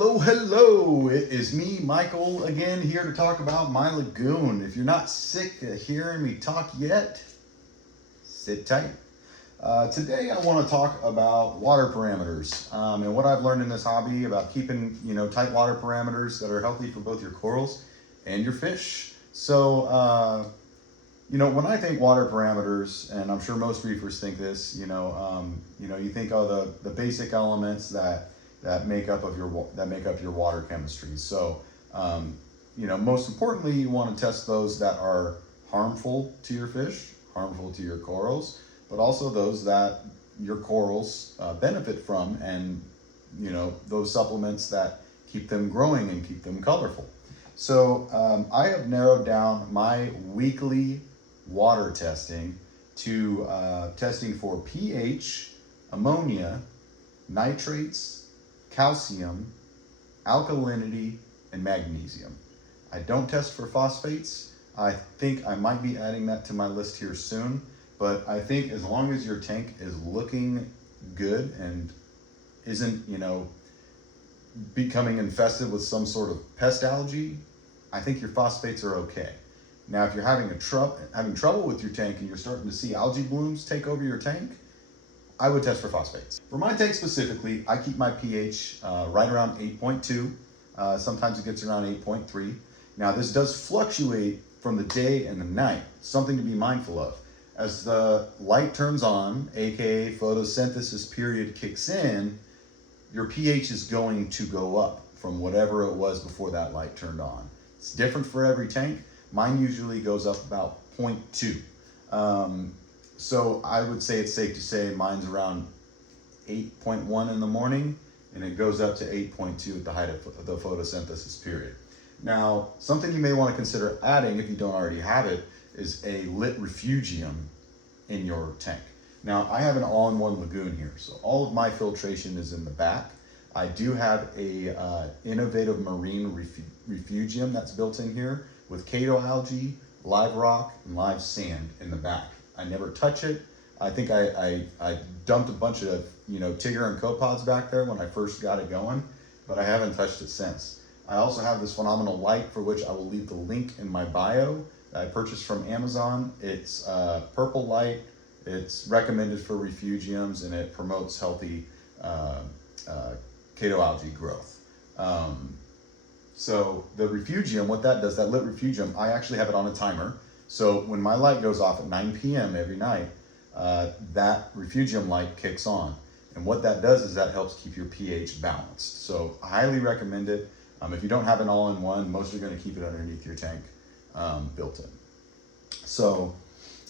Hello. It is me, Michael, again here to talk about my lagoon. If you're not sick of hearing me talk yet, sit tight. Today I want to talk about water parameters and what I've learned in this hobby about keeping, tight water parameters that are healthy for both your corals and your fish. So, when I think water parameters, and I'm sure most reefers think this, you think of the basic elements that make up your water chemistry. So, most importantly, you want to test those that are harmful to your fish, harmful to your corals, but also those that your corals benefit from, and those supplements that keep them growing and keep them colorful. So I have narrowed down my weekly water testing to testing for pH, ammonia, nitrates, calcium, alkalinity, and magnesium. I don't test for phosphates. I think I might be adding that to my list here soon, but I think as long as your tank is looking good and isn't, becoming infested with some sort of pest algae, I think your phosphates are okay. Now, if you're having trouble with your tank and you're starting to see algae blooms take over your tank, I would test for phosphates. For my tank specifically, I keep my pH right around 8.2. Sometimes it gets around 8.3. Now, this does fluctuate from the day and the night, something to be mindful of. As the light turns on, aka photosynthesis period kicks in, your pH is going to go up from whatever it was before that light turned on. It's different for every tank. Mine usually goes up about 0.2. So I would say it's safe to say mine's around 8.1 in the morning, and it goes up to 8.2 at the height of the photosynthesis period. Now, something you may want to consider adding, if you don't already have it, is a lit refugium in your tank. Now, I have an all-in-one lagoon here, so all of my filtration is in the back. I do have a innovative marine refugium that's built in here with chaeto algae, live rock, and live sand in the back. I never touch it. I think I dumped a bunch of Tigger and copepods back there when I first got it going, but I haven't touched it since. I also have this phenomenal light for which I will leave the link in my bio that I purchased from Amazon. It's purple light. It's recommended for refugiums, and it promotes healthy chaeto algae growth. So the refugium, what that does, that lit refugium, I actually have it on a timer. So when my light goes off at 9 p.m. every night, that refugium light kicks on. And what that does is that helps keep your pH balanced. So I highly recommend it. If you don't have an all-in-one, most are going to keep it underneath your tank built in. So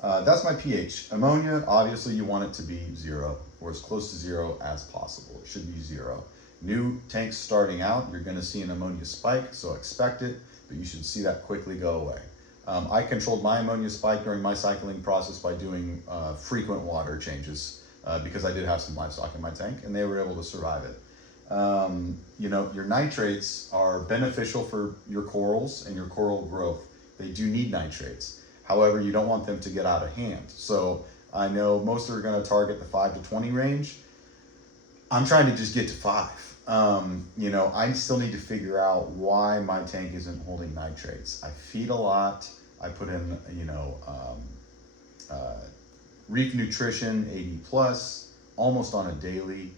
that's my pH. Ammonia, obviously you want it to be 0 or as close to 0 as possible. It should be 0. New tanks starting out, you're going to see an ammonia spike, so expect it, but you should see that quickly go away. I controlled my ammonia spike during my cycling process by doing frequent water changes because I did have some livestock in my tank and they were able to survive it. Your nitrates are beneficial for your corals and your coral growth. They do need nitrates. However, you don't want them to get out of hand. So I know most are going to target the 5 to 20 range. I'm trying to just get to 5. I still need to figure out why my tank isn't holding nitrates. I feed a lot. I put in, Reef nutrition 80 plus, almost on a daily.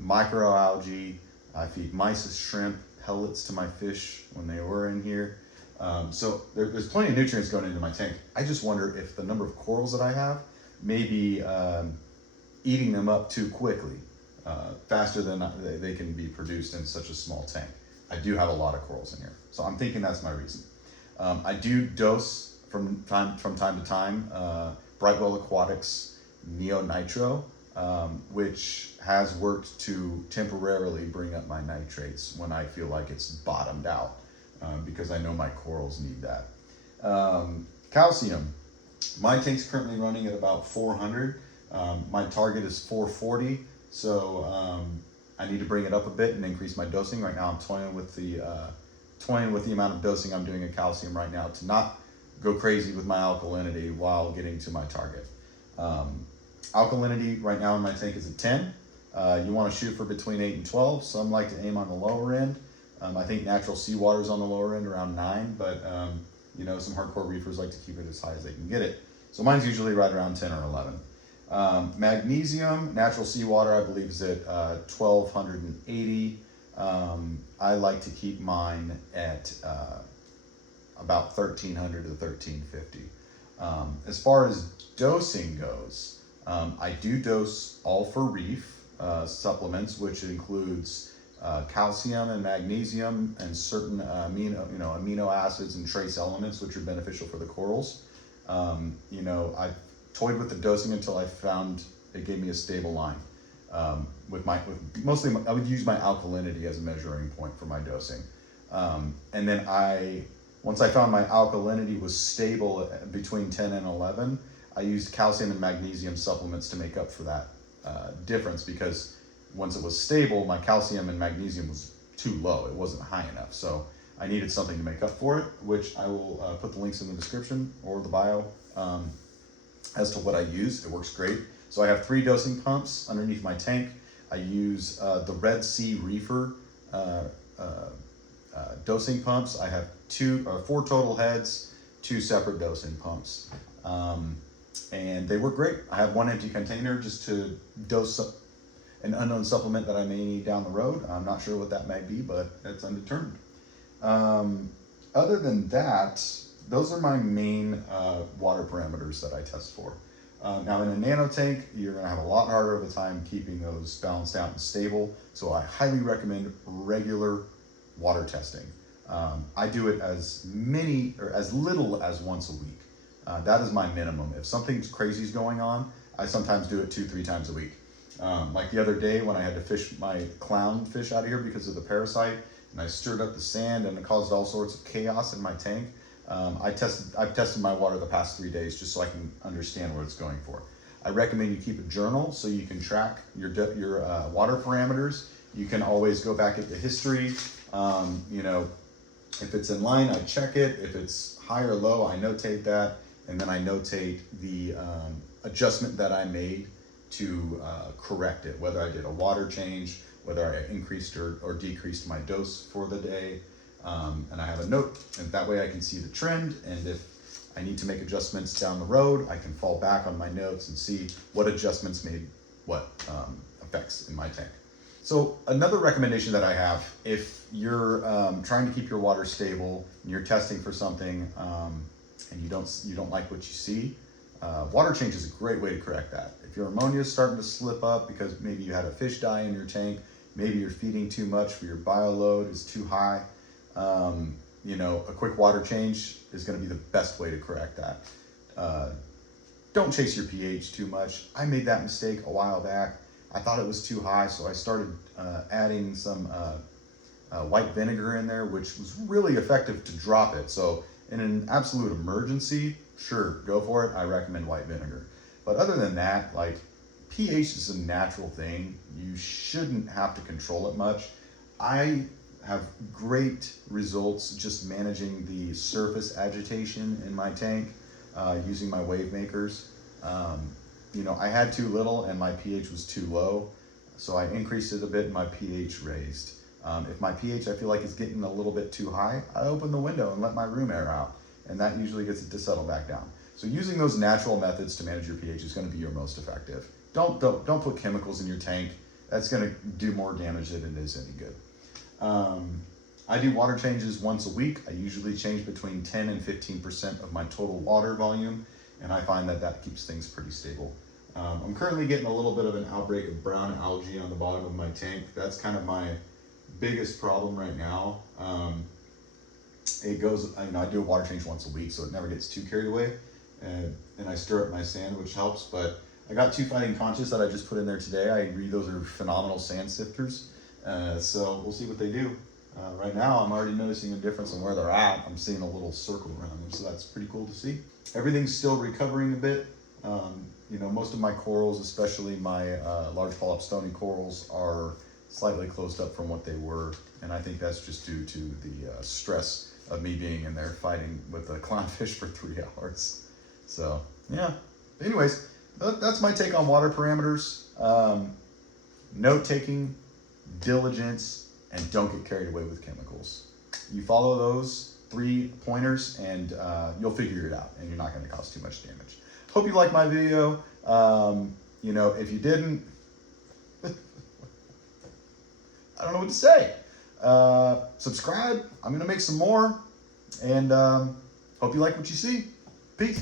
Microalgae. I feed mysis shrimp pellets to my fish when they were in here. So there's plenty of nutrients going into my tank. I just wonder if the number of corals that I have may be eating them up too quickly. Faster than they can be produced in such a small tank. I do have a lot of corals in here, so I'm thinking that's my reason. I do dose from time to time Brightwell Aquatics Neo Nitro, which has worked to temporarily bring up my nitrates when I feel like it's bottomed out, because I know my corals need that. Calcium, my tank's currently running at about 400. My target is 440. So I need to bring it up a bit and increase my dosing. Right now I'm toying with the amount of dosing I'm doing of calcium right now to not go crazy with my alkalinity while getting to my target. Alkalinity right now in my tank is a 10. You want to shoot for between 8 and 12. Some like to aim on the lower end. I think natural seawater is on the lower end around 9, but you know, some hardcore reefers like to keep it as high as they can get it. So mine's usually right around 10 or 11. Magnesium, natural seawater, I believe is at 1280. I like to keep mine at about 1300 to 1350. As far as dosing goes, I do dose all for Reef supplements, which includes calcium and magnesium and certain amino acids and trace elements which are beneficial for the corals. You know, I toyed with the dosing until I found it gave me a stable line. Mostly I would use my alkalinity as a measuring point for my dosing. And then once I found my alkalinity was stable between 10 and 11, I used calcium and magnesium supplements to make up for that difference, because once it was stable, my calcium and magnesium was too low. It wasn't high enough. So I needed something to make up for it, which I will put the links in the description or the bio as to what I use. It works great. So I have 3 dosing pumps underneath my tank. I use the Red Sea Reefer dosing pumps. I have 4 total heads, 2 separate dosing pumps. And they work great. I have 1 empty container just to dose an unknown supplement that I may need down the road. I'm not sure what that might be, but that's undetermined. Other than that, those are my main water parameters that I test for. Now in a nano tank, you're gonna have a lot harder of a time keeping those balanced out and stable. So I highly recommend regular water testing. I do it as little as once a week. That is my minimum. If something crazy is going on, I sometimes do it 2-3 times a week. Like the other day when I had to fish my clownfish out of here because of the parasite, and I stirred up the sand and it caused all sorts of chaos in my tank. I've tested my water the past 3 days just so I can understand what it's going for. I recommend you keep a journal so you can track your water parameters. You can always go back into history. You know, if it's in line, I check it. If it's high or low, I notate that. And then I notate the adjustment that I made to correct it, whether I did a water change, whether I increased or decreased my dose for the day. And I have a note, and that way I can see the trend. And if I need to make adjustments down the road, I can fall back on my notes and see what adjustments made what effects in my tank. So another recommendation that I have, if you're trying to keep your water stable and you're testing for something and you don't like what you see, water change is a great way to correct that. If your ammonia is starting to slip up because maybe you had a fish die in your tank, maybe you're feeding too much, or your bio load is too high, you know, a quick water change is going to be the best way to correct that. Don't chase your pH too much. I made that mistake a while back. I thought it was too high, so I started adding some white vinegar in there, which was really effective to drop it. So in an absolute emergency, sure, go for it. I recommend white vinegar. But other than that, like, pH is a natural thing. You shouldn't have to control it much. I have great results just managing the surface agitation in my tank using my wave makers. You know, I had too little and my pH was too low, so I increased it a bit and my pH raised. If my pH I feel like is getting a little bit too high, I open the window and let my room air out, and that usually gets it to settle back down. So using those natural methods to manage your pH is going to be your most effective. Don't put chemicals in your tank. That's going to do more damage than it is any good. I do water changes once a week. I usually change between 10 and 15% of my total water volume, and I find that keeps things pretty stable. I'm currently getting a little bit of an outbreak of brown algae on the bottom of my tank. That's kind of my biggest problem right now. It goes, you know, I do a water change once a week, so it never gets too carried away. And I stir up my sand, which helps, but I got 2 Fighting Conchs that I just put in there today. I agree those are phenomenal sand sifters. So we'll see what they do. Right now, I'm already noticing a difference in where they're at. I'm seeing a little circle around them, so that's pretty cool to see. Everything's still recovering a bit. You know, most of my corals, especially my large polyp stony corals, are slightly closed up from what they were, and I think that's just due to the stress of me being in there fighting with the clownfish for 3 hours. So, yeah. Anyways, that's my take on water parameters. note taking, diligence, and don't get carried away with chemicals. You follow those 3 pointers and you'll figure it out, and you're not going to cause too much damage. Hope you liked my video. You know, if you didn't, I don't know what to say. Subscribe. I'm going to make some more, and hope you like what you see. Peace.